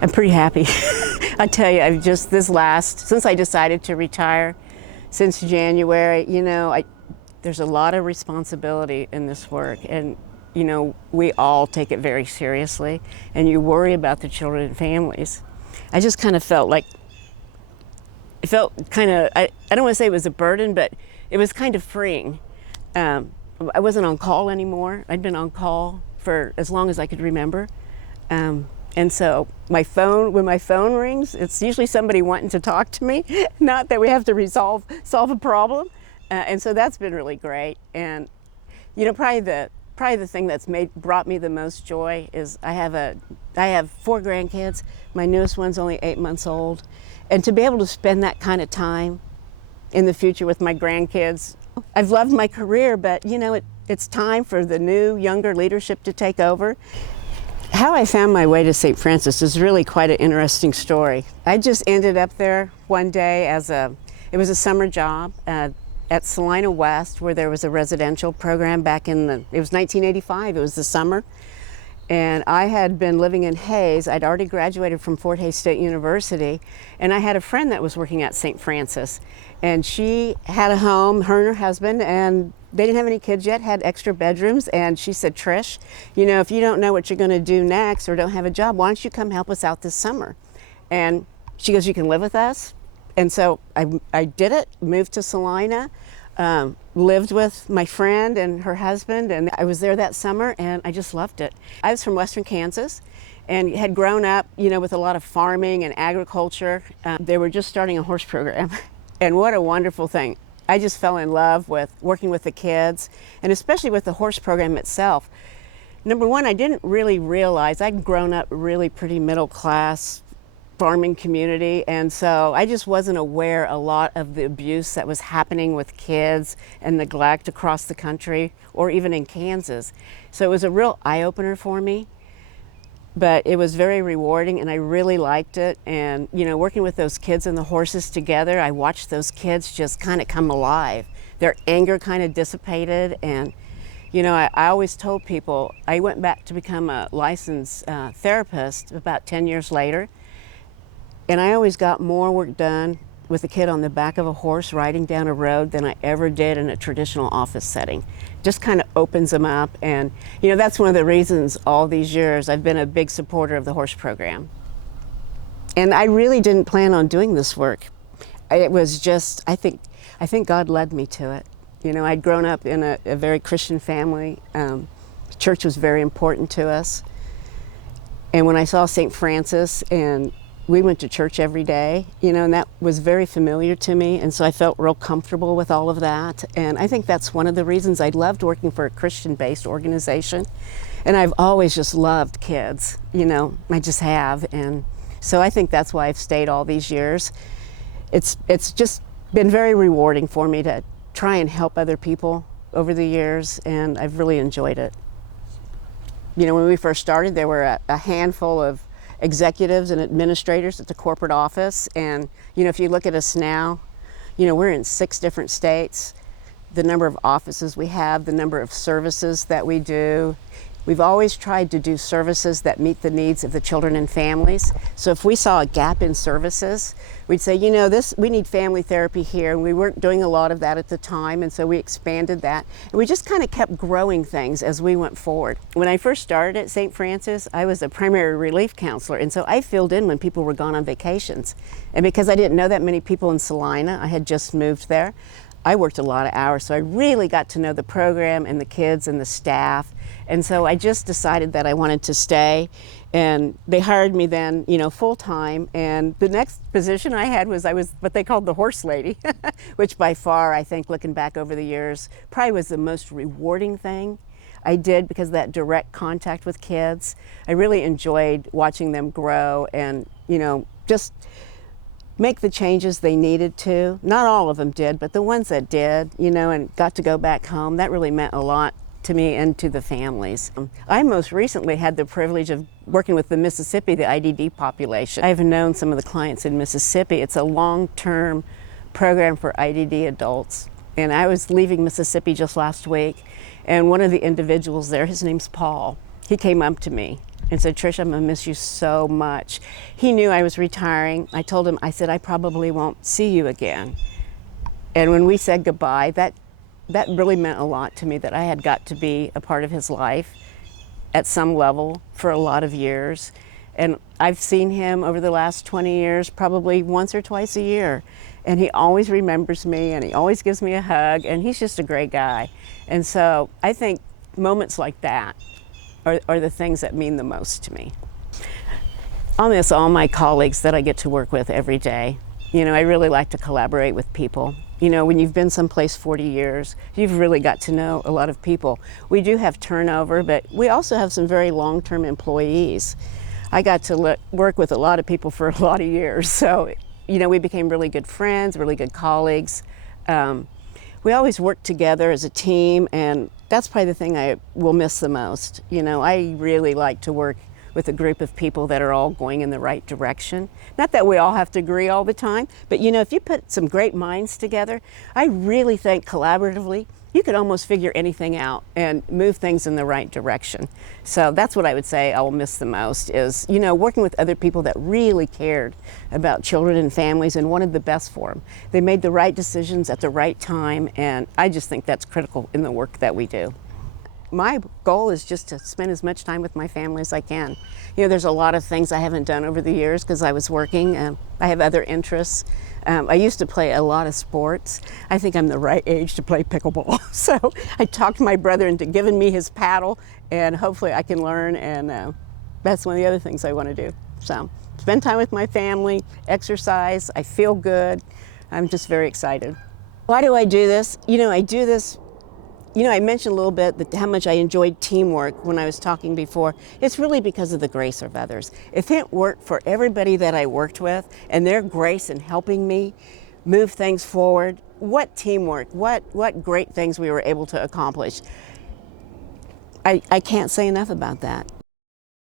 I'm pretty happy. I tell you, I've just since I decided to retire, since January, there's a lot of responsibility in this work, and we all take it very seriously, and you worry about the children and families. I just kind of felt like, I don't want to say it was a burden, but it was kind of freeing. I wasn't on call anymore. I'd been on call for as long as I could remember. And so when my phone rings, it's usually somebody wanting to talk to me, not that we have to solve a problem. And so that's been really great. And probably the thing that's brought me the most joy is I have 4 grandkids. My newest one's only 8 months old, and to be able to spend that kind of time in the future with my grandkids. I've loved my career, but it's time for the new, younger leadership to take over. How I found my way to St. Francis is really quite an interesting story. I just ended up there one day it was a summer job at Salina West, where there was a residential program it was 1985, it was the summer. And I had been living in Hayes. I'd already graduated from Fort Hays State University, and I had a friend that was working at St. Francis. And she had a home, her and her husband, and they didn't have any kids yet, had extra bedrooms. And she said, Trish, if you don't know what you're going to do next or don't have a job, why don't you come help us out this summer? And she goes, you can live with us? And so I did it, moved to Salina, lived with my friend and her husband, and I was there that summer, and I just loved it. I was from western Kansas and had grown up, with a lot of farming and agriculture. They were just starting a horse program, and what a wonderful thing. I just fell in love with working with the kids, and especially with the horse program itself. Number one, I didn't really realize I'd grown up really pretty middle class farming community, and so I just wasn't aware a lot of the abuse that was happening with kids and neglect across the country or even in Kansas. So it was a real eye-opener for me, but it was very rewarding and I really liked it. And working with those kids and the horses together, I watched those kids just kind of come alive. Their anger kind of dissipated, and I always told people I went back to become a licensed therapist about 10 years later. And I always got more work done with a kid on the back of a horse riding down a road than I ever did in a traditional office setting. Just kind of opens them up. And that's one of the reasons all these years I've been a big supporter of the horse program. And I really didn't plan on doing this work. It was just, I think God led me to it. I'd grown up in a very Christian family. Church was very important to us. And when I saw St. Francis, and we went to church every day, and that was very familiar to me, and so I felt real comfortable with all of that. And I think that's one of the reasons I loved working for a Christian-based organization. And I've always just loved kids, I just have. And so I think that's why I've stayed all these years. It's just been very rewarding for me to try and help other people over the years, and I've really enjoyed it. When we first started, there were a handful of executives and administrators at the corporate office, and if you look at us now, we're in 6 different states. The number of offices we have, the number of services that we do. We've always tried to do services that meet the needs of the children and families. So if we saw a gap in services, we'd say, we need family therapy here, and we weren't doing a lot of that at the time, and so we expanded that. And we just kind of kept growing things as we went forward. When I first started at St. Francis, I was a primary relief counselor, and so I filled in when people were gone on vacations. And because I didn't know that many people in Salina, I had just moved there, I worked a lot of hours, so I really got to know the program and the kids and the staff. And so I just decided that I wanted to stay, and they hired me then, full-time. And the next position I was what they called the horse lady, which by far, I think, looking back over the years, probably was the most rewarding thing I did, because of that direct contact with kids. I really enjoyed watching them grow and, just make the changes they needed to. Not all of them did, but the ones that did, and got to go back home, that really meant a lot to me and to the families. I most recently had the privilege of working with the Mississippi, the IDD population. I've known some of the clients in Mississippi. It's a long-term program for IDD adults. And I was leaving Mississippi just last week, and one of the individuals there, his name's Paul, he came up to me and said, Trish, I'm gonna miss you so much. He knew I was retiring. I told him, I said, I probably won't see you again. And when we said goodbye, that really meant a lot to me, that I had got to be a part of his life at some level for a lot of years. And I've seen him over the last 20 years probably once or twice a year. And he always remembers me, and he always gives me a hug, and he's just a great guy. And so I think moments like that are the things that mean the most to me. I'll miss all my colleagues that I get to work with every day. You know, I really like to collaborate with people. You know, when you've been someplace 40 years, you've really got to know a lot of people. We do have turnover, but we also have some very long-term employees. I got to work with a lot of people for a lot of years, so you know, we became really good friends, really good colleagues. We always worked together as a team, and that's probably the thing I will miss the most. You know, I really like to work with a group of people that are all going in the right direction. Not that we all have to agree all the time, but you know, if you put some great minds together, I really think collaboratively, you could almost figure anything out and move things in the right direction. So that's what I would say I will miss the most is, you know, working with other people that really cared about children and families and wanted the best for them. They made the right decisions at the right time, and I just think that's critical in the work that we do. My goal is just to spend as much time with my family as I can. You know, there's a lot of things I haven't done over the years because I was working. I have other interests. I used to play a lot of sports. I think I'm the right age to play pickleball. So I talked my brother into giving me his paddle, and hopefully I can learn, and that's one of the other things I want to do. So spend time with my family, exercise, I feel good. I'm just very excited. Why do I do this? You know, I do this. You know, I mentioned a little bit that how much I enjoyed teamwork when I was talking before. It's really because of the grace of others. If it weren't for everybody that I worked with and their grace in helping me move things forward, what teamwork, what great things we were able to accomplish. I can't say enough about that.